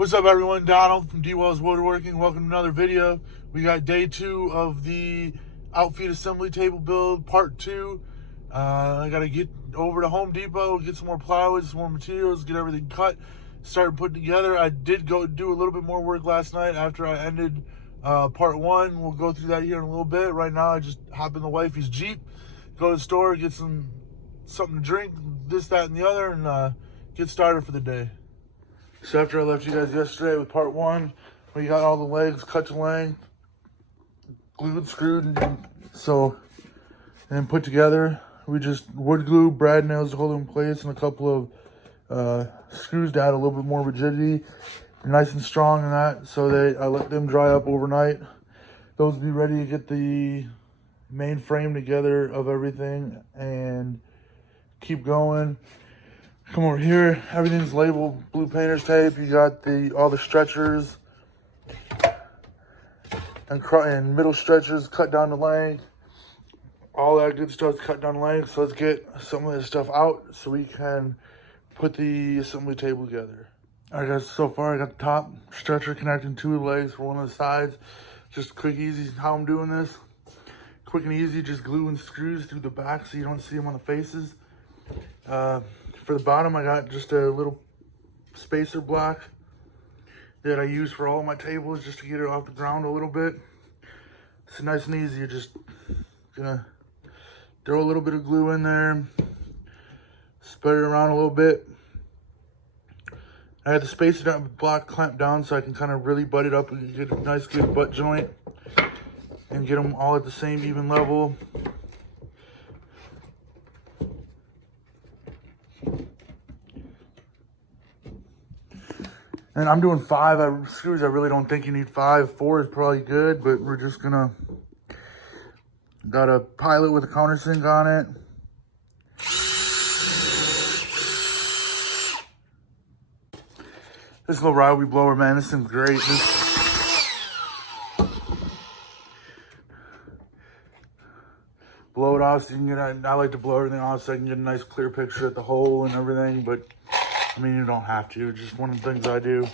What's up, everyone? Donald from D-Wells Woodworking. Welcome to another video. We got day 2 of the outfeed assembly table build, part 2. I got to get over to Home Depot, get some more plywood, some more materials, get everything cut, start putting together. I did go do a little bit more work last night after I ended part 1. We'll go through that here in a little bit. Right now, I just hop in the wifey's Jeep, go to the store, get something to drink, this, that, and the other, and get started for the day. So after I left you guys yesterday with part 1, we got all the legs cut to length, glued, screwed, and put together. We just wood glue, brad nails to hold them in place, and a couple of screws to add a little bit more rigidity. They're nice and strong in that, so I let them dry up overnight. Those will be ready to get the main frame together of everything and keep going. Come over here, everything's labeled blue painter's tape. You got all the stretchers and middle stretchers cut down to length. All that good stuff's cut down to length. So let's get some of this stuff out so we can put the assembly table together. All right, guys, so far I got the top stretcher connecting 2 legs for one of the sides. Just quick, easy how I'm doing this. Quick and easy, just gluing screws through the back so you don't see them on the faces. For the bottom, I got just a little spacer block that I use for all my tables just to get it off the ground a little bit. It's nice and easy. You're just gonna throw a little bit of glue in there, spread it around a little bit. I had the spacer block clamped down so I can kind of really butt it up and get a nice good butt joint and get them all at the same even level. And I'm doing 5 screws. I really don't think you need 5. 4 is probably good, but we're just gonna, got a pilot with a countersink on it. This little Ryobi blower, man, this thing's great. Blow it off so you can get, I like to blow everything off so I can get a nice clear picture at the hole and everything, but I mean, you don't have to. Just one of the things I do.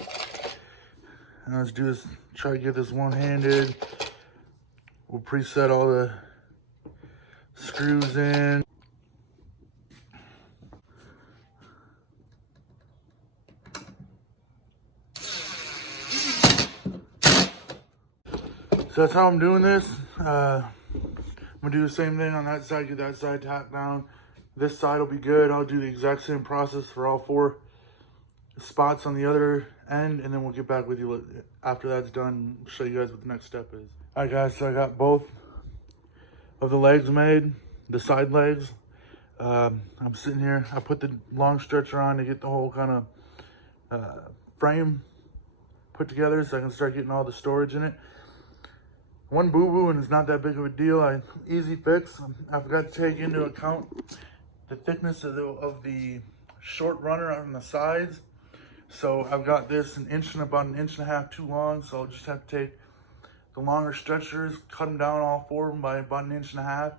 And let's do this. Try to get this one-handed. We'll preset all the screws in. So that's how I'm doing this. I'm gonna do the same thing on that side. Get that side tacked down. This side will be good. I'll do the exact same process for all 4 spots on the other end, and then we'll get back with you after that's done, show you guys what the next step is. All right, guys, so I got both of the legs made, the side legs. I'm sitting here. I put the long stretcher on to get the whole kind of frame put together so I can start getting all the storage in it. One boo-boo, and it's not that big of a deal. Easy fix. I forgot to take into account the thickness of the short runner on the sides. So I've got this about an inch and a half too long. So I'll just have to take the longer stretchers, cut them down all 4 of them by about an inch and a half,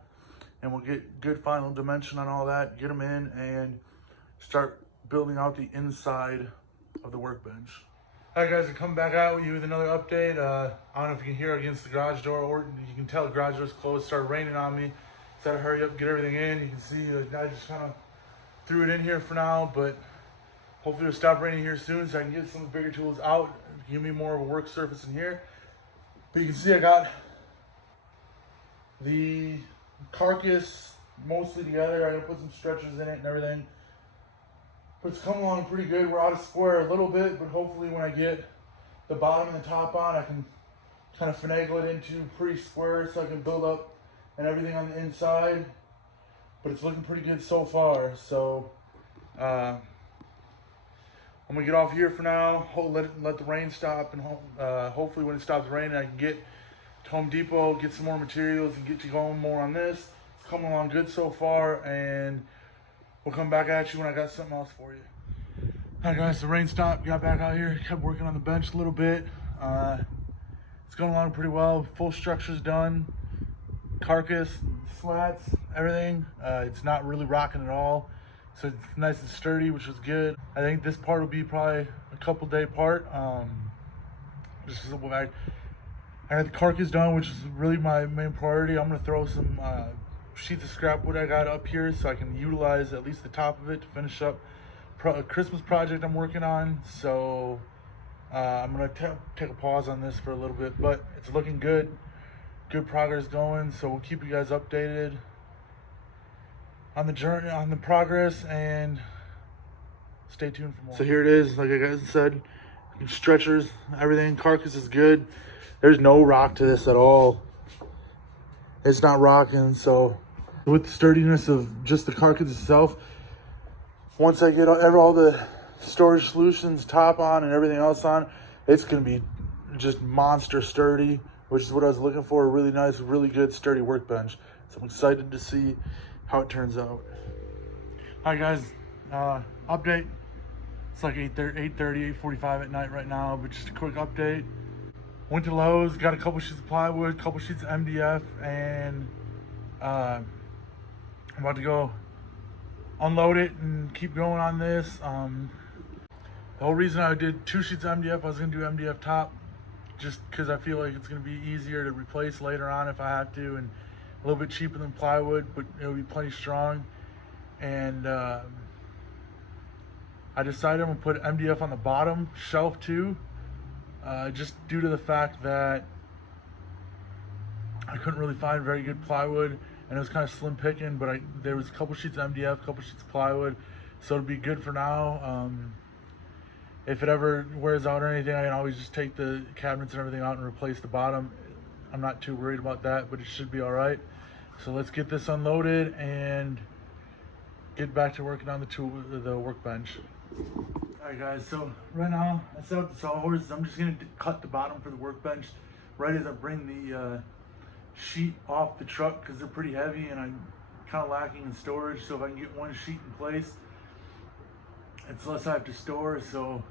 and we'll get good final dimension on all that, get them in, and start building out the inside of the workbench. All right, guys, I come back out with you with another update. I don't know if you can hear against the garage door, or you can tell the garage door's closed. It started raining on me, so I had to hurry up, get everything in. You can see I just kind of threw it in here for now, but hopefully it'll stop raining here soon so I can get some of the bigger tools out, give me more of a work surface in here. But you can see I got the carcass mostly together. I gotta put some stretchers in it and everything. But it's come along pretty good. We're out of square a little bit, but hopefully when I get the bottom and the top on, I can kind of finagle it into pretty square so I can build up and everything on the inside. But it's looking pretty good so far. So I'm gonna get off here for now. Let the rain stop, and hopefully when it stops raining, I can get to Home Depot, get some more materials, and get you going more on this. It's coming along good so far, and we'll come back at you when I got something else for you. All right, guys, the rain stopped. Got back out here, kept working on the bench a little bit. It's going along pretty well. Full structure's done. Carcass, slats, everything. It's not really rocking at all. So it's nice and sturdy, which is good. I think this part will be probably a a couple day part. Just a simple bag. I got the carcass done, which is really my main priority. I'm gonna throw some sheets of scrap wood I got up here so I can utilize at least the top of it to finish up a Christmas project I'm working on. So I'm gonna take a pause on this for a little bit, but it's looking good. Good progress going, so we'll keep you guys updated on the journey, on the progress, and stay tuned for more. So here it is, like I guys said, stretchers, everything, carcass is good. There's no rock to this at all. It's not rocking. So with the sturdiness of just the carcass itself, once I get all the storage solutions top on and everything else on, it's gonna be just monster sturdy, which is what I was looking for. A really nice, really good sturdy workbench. So I'm excited to see how it turns out. All right guys, update. It's like 8:30, 8:45 at night right now, but just a quick update. Went to Lowe's, got a couple sheets of plywood, a couple sheets of MDF, and I'm about to go unload it and keep going on this. The whole reason I did 2 sheets of MDF, I was gonna do MDF top, just because I feel like it's gonna be easier to replace later on if I have to, and a little bit cheaper than plywood, but it'll be plenty strong. And I decided I'm gonna put MDF on the bottom shelf too. Just due to the fact that I couldn't really find very good plywood, and it was kind of slim picking, but there was a couple sheets of MDF, a couple sheets of plywood, so it'll be good for now. If it ever wears out or anything, I can always just take the cabinets and everything out and replace the bottom. I'm not too worried about that, but it should be all right. So let's get this unloaded and get back to working on the workbench. Alright guys, so right now I set up the sawhorses. I'm just going to cut the bottom for the workbench right as I bring the sheet off the truck, because they're pretty heavy and I'm kind of lacking in storage. So if I can get one sheet in place, it's less I have to store. So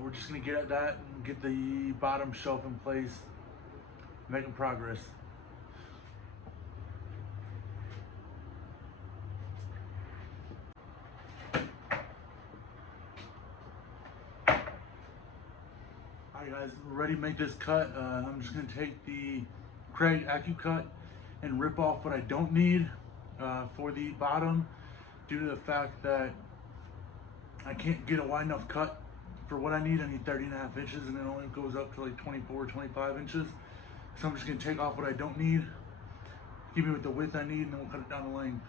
we're just going to get at that and get the bottom shelf in place, making progress. Alright guys, we're ready to make this cut. I'm just going to take the Craig AccuCut and rip off what I don't need for the bottom, due to the fact that I can't get a wide enough cut for what I need. I need 30.5 inches, and it only goes up to like 24, 25 inches. So I'm just going to take off what I don't need, give me with the width I need, and then we'll cut it down the length.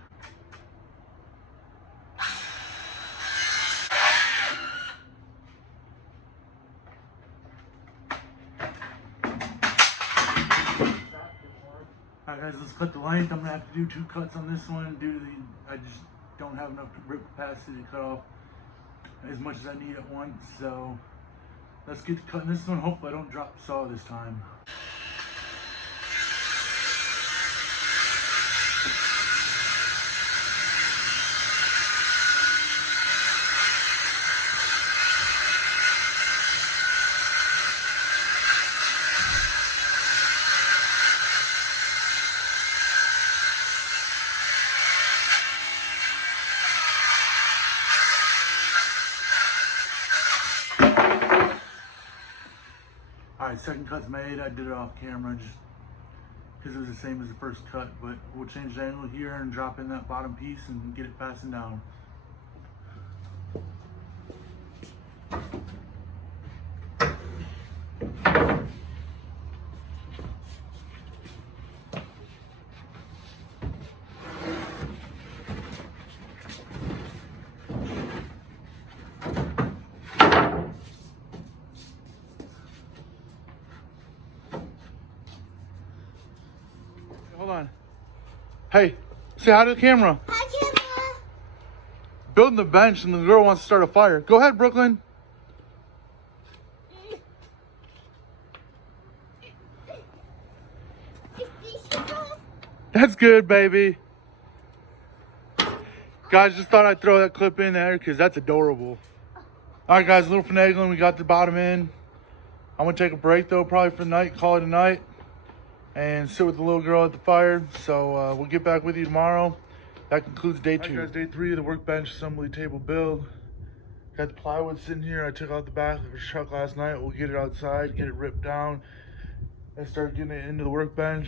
Alright guys, let's cut the length. I'm gonna have to do 2 cuts on this one due to I just don't have enough rip capacity to cut off as much as I need at once. So let's get to cutting this one. Hopefully I don't drop the saw this time. Alright, second cut's made. I did it off camera just because it was the same as the first cut, but we'll change the angle here and drop in that bottom piece and get it fastened down. Hold on. Hey, say hi to the camera. Hi, camera. Building the bench and the girl wants to start a fire. Go ahead, Brooklyn. That's good, baby. Guys, just thought I'd throw that clip in there because that's adorable. All right, guys, a little finagling. We got the bottom in. I'm going to take a break, though, probably for the night. Call it a night. And sit with the little girl at the fire. So we'll get back with you tomorrow. That concludes day 2. All right, guys, day 3 of the workbench assembly table build. Got the plywood sitting here. I took out the back of the truck last night. We'll get it outside, get it ripped down, and start getting it into the workbench.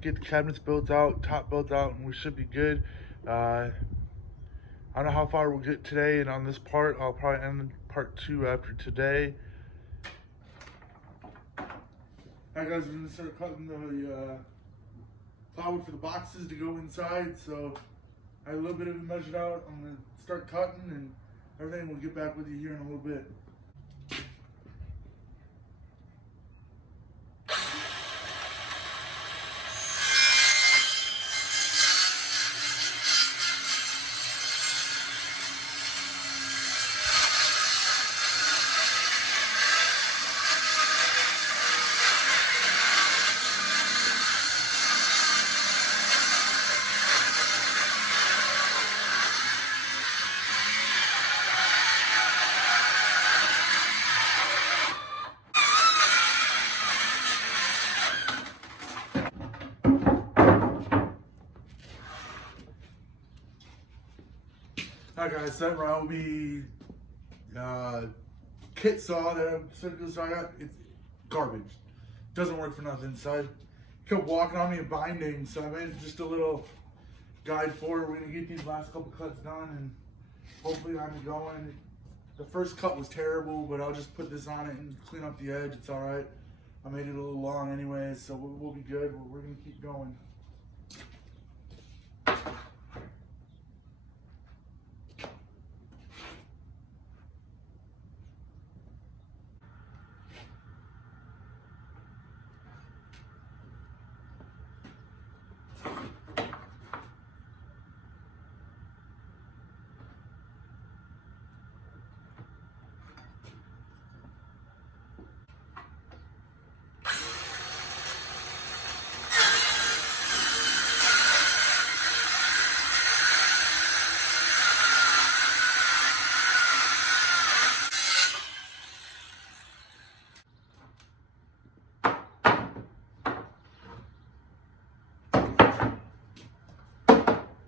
Get the cabinets built out, top built out, and we should be good. I don't know how far we'll get today, and on this part, I'll probably end part 2 after today. Alright guys, we're gonna start cutting the plywood for the boxes to go inside. So I have a little bit of it measured out. I'm gonna start cutting and everything. We'll get back with you here in a little bit. Alright guys, that round will be kit saw that I got. It's garbage. Doesn't work for nothing. So I kept walking on me a binding, so I made just a little guide for it. We're gonna get these last couple cuts done and hopefully I'm going. The first cut was terrible, but I'll just put this on it and clean up the edge. It's alright. I made it a little long anyways, so we'll be good. We're gonna keep going.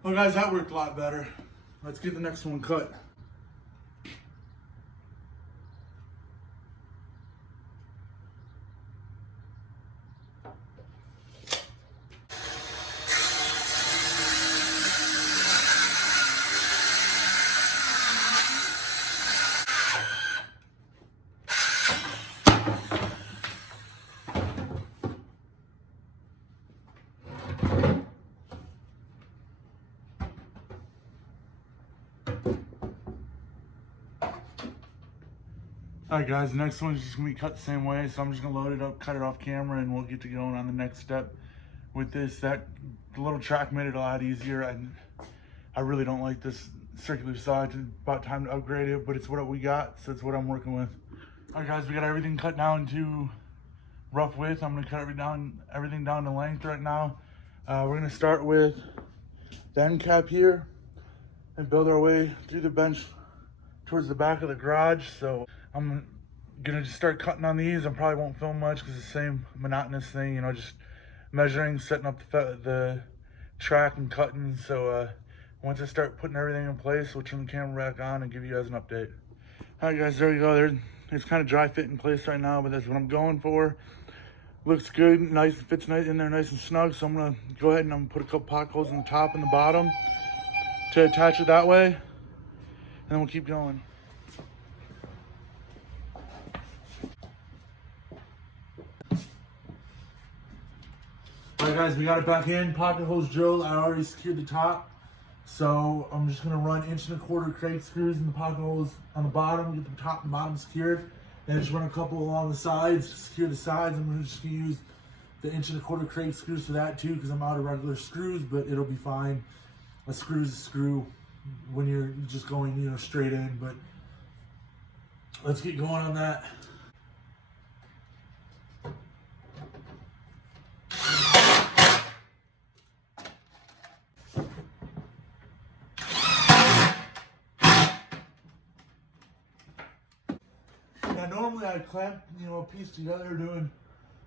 Well guys, that worked a lot better. Let's get the next one cut. Alright guys, the next one's just gonna be cut the same way, so I'm just gonna load it up, cut it off camera, and we'll get to going on the next step with this. That little track made it a lot easier. I really don't like this circular saw. It's about time to upgrade it, but it's what we got, so it's what I'm working with. Alright guys, we got everything cut down to rough width. I'm gonna cut everything down to length right now. We're gonna start with the end cap here and build our way through the bench towards the back of the garage. So I'm gonna just start cutting on these. I probably won't film much because it's the same monotonous thing, you know, just measuring, setting up the track and cutting. So once I start putting everything in place, we'll turn the camera back on and give you guys an update. All right guys, there you go. It's kind of dry fit in place right now, but that's what I'm going for. Looks good, nice, fits nice in there, nice and snug. So I'm gonna go ahead and I'm gonna put a couple pocket holes in the top and the bottom to attach it that way, and then we'll keep going. Alright guys, we got it back in, pocket holes drilled. I already secured the top. So I'm just gonna run 1.25 inch crate screws in the pocket holes on the bottom, get the top and bottom secured. And just run a couple along the sides to secure the sides. I'm just gonna use the 1.25 inch crate screws for that too, because I'm out of regular screws, but it'll be fine. A screw's a screw when you're just going, you know, straight in. But let's get going on that. Now normally I clamp, you know, a piece together doing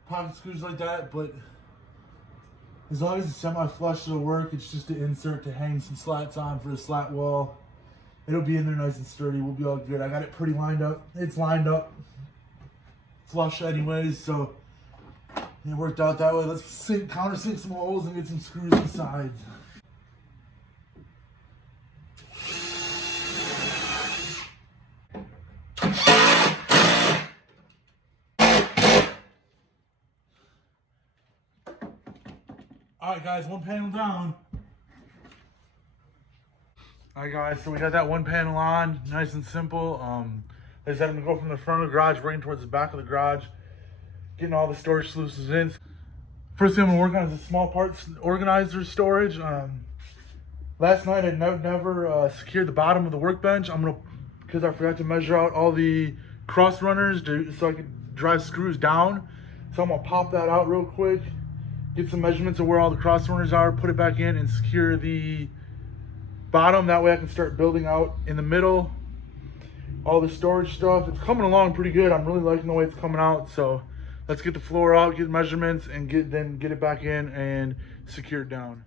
pocket screws like that, but as long as it's semi-flush it'll work. It's just to insert to hang some slats on for the slat wall it'll be in there nice and sturdy. We'll be all good. I got it pretty lined up. It's lined up flush anyways, so it worked out that way. Let's countersink some holes and get some screws in the sides. Alright guys, one panel down. Alright guys, so we got that one panel on, nice and simple. Like I said, I'm gonna go from the front of the garage, bring towards the back of the garage, getting all the storage solutions in. First thing I'm gonna work on is the small parts organizer storage. Last night I never secured the bottom of the workbench. Because I forgot to measure out all the cross runners so I could drive screws down. So I'm gonna pop that out real quick, get some measurements of where all the cross runners are, put it back in and secure the bottom. That way I can start building out in the middle all the storage stuff. It's coming along pretty good. I'm really liking the way it's coming out. So let's get the floor out, get measurements, and get it back in and secure it down.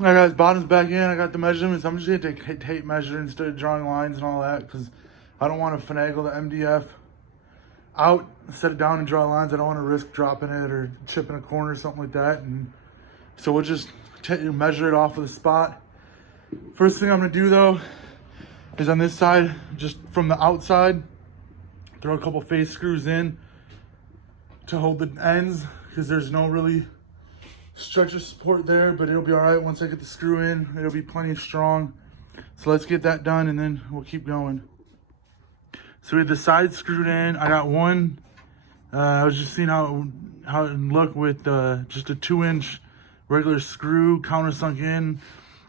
Alright guys, bottom's back in. I got the measurements. I'm just gonna take tape measure instead of drawing lines and all that because I don't want to finagle the MDF out, set it down and draw lines. I don't want to risk dropping it or chipping a corner or something like that. And so we'll just measure it off of the spot. First thing I'm gonna do though is on this side, just from the outside, throw a couple face screws in to hold the ends because there's no really stretcher support there, but it'll be all right once I get the screw in. It'll be plenty strong. So let's get that done and then we'll keep going. So we have the sides screwed in. I got one. I was just seeing how it looked with just a 2-inch regular screw countersunk in.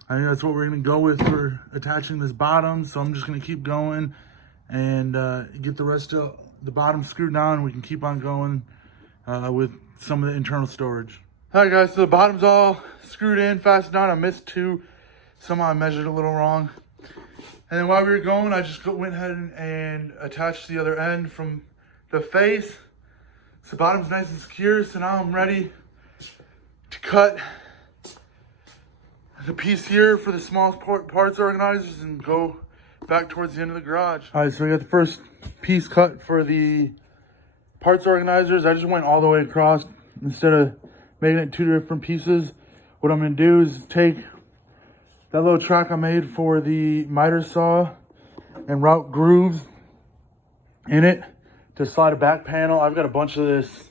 I think that's what we're gonna go with for attaching this bottom. So I'm just gonna keep going and get the rest of the bottom screwed down. And we can keep on going with some of the internal storage. All right guys, so the bottom's all screwed in, fastened down. I missed 2. Somehow I measured a little wrong. And then while we were going, I just went ahead and attached the other end from the face. So the bottom's nice and secure. So now I'm ready to cut the piece here for the small parts organizers and go back towards the end of the garage. All right, so we got the first piece cut for the parts organizers. I just went all the way across instead of making it 2 different pieces. What I'm gonna do is take that little track I made for the miter saw and route grooves in it to slide a back panel. I've got a bunch of this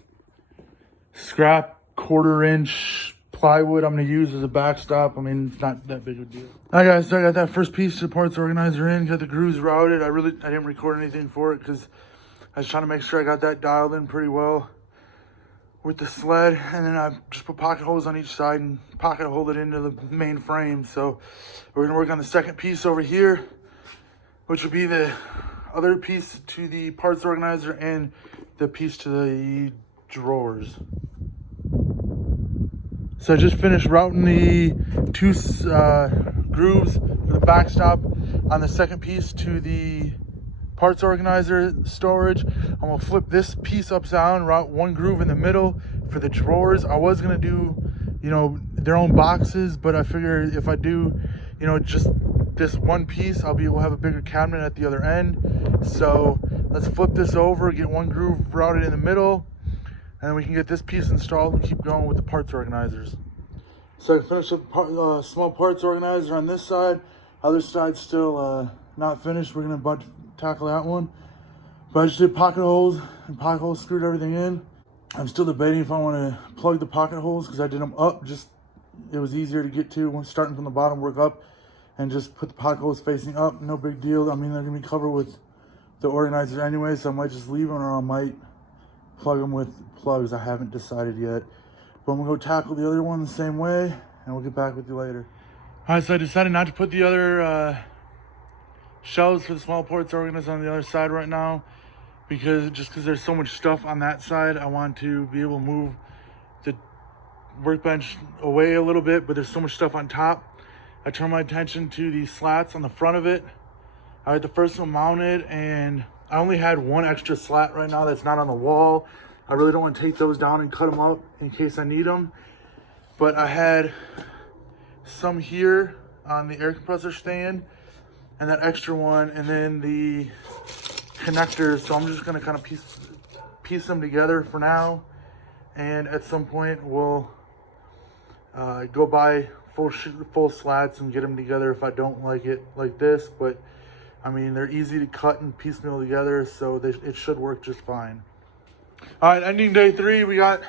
scrap 1/4-inch plywood I'm gonna use as a backstop. I mean, it's not that big of a deal. All right guys, so I got that first piece of the parts organizer in, got the grooves routed. I didn't record anything for it because I was trying to make sure I got that dialed in pretty well with the sled, and then I just put pocket holes on each side and pocket hold it into the main frame. So we're gonna work on the second piece over here, which will be the other piece to the parts organizer and the piece to the drawers. So I just finished routing the 2 grooves for the backstop on the second piece to the parts organizer storage. I'm gonna flip this piece upside down, route 1 groove in the middle for the drawers. I was gonna do, their own boxes, but I figure if I do, just this one piece, I'll be able to have a bigger cabinet at the other end. So let's flip this over, get 1 groove routed in the middle, and then we can get this piece installed and keep going with the parts organizers. So I finished up the small parts organizer on this side. Other side's still not finished. We're gonna tackle that one. But I just did pocket holes and pocket holes screwed everything in. I'm still debating if I want to plug the pocket holes because I did them up. It was easier to get to when starting from the bottom, work up, and just put the pocket holes facing up. No big deal. I mean, they're gonna be covered with the organizer anyway, so I might just leave them, or I might plug them with plugs. I haven't decided yet. But I'm gonna go tackle the other one the same way, and we'll get back with you later. All right, so I decided not to put the other shelves for the small ports organized on the other side right now, because there's so much stuff on that side. I want to be able to move the workbench away a little bit, but there's so much stuff on top. I turned my attention to the slats on the front of it. I had the first one mounted, and I only had one extra slat right now that's not on the wall. I really don't want to take those down and cut them up in case I need them. But I had some here on the air compressor stand, and that extra one, and then the connectors. So I'm just gonna kind of piece them together for now, and at some point we'll go buy full slats and get them together if I don't like it like this. But I mean, they're easy to cut and piecemeal together, so it should work just fine. All right, ending day 3, we got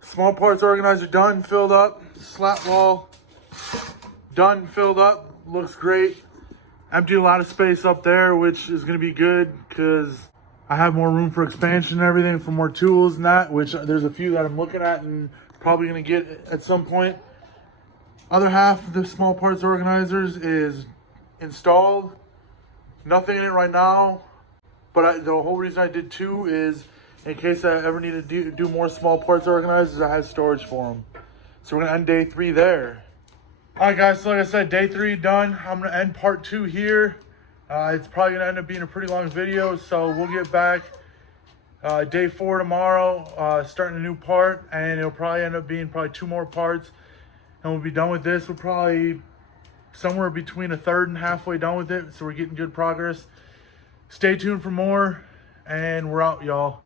small parts organizer done, filled up, slat wall done, filled up, looks great. Emptied a lot of space up there, which is gonna be good because I have more room for expansion and everything, for more tools and that, which there's a few that I'm looking at and probably gonna get at some point. Other half of the small parts organizers is installed. Nothing in it right now, but the whole reason I did 2 is in case I ever need to do more small parts organizers, I have storage for them. So we're gonna end day 3 there. All right, guys, so like I said, day 3 done. I'm gonna end part 2 here. It's probably gonna end up being a pretty long video, so we'll get back day 4 tomorrow, starting a new part, and it'll probably end up being 2 more parts, and we'll be done with this. We're probably somewhere between a third and halfway done with it, so we're getting good progress. Stay tuned for more, and we're out, y'all.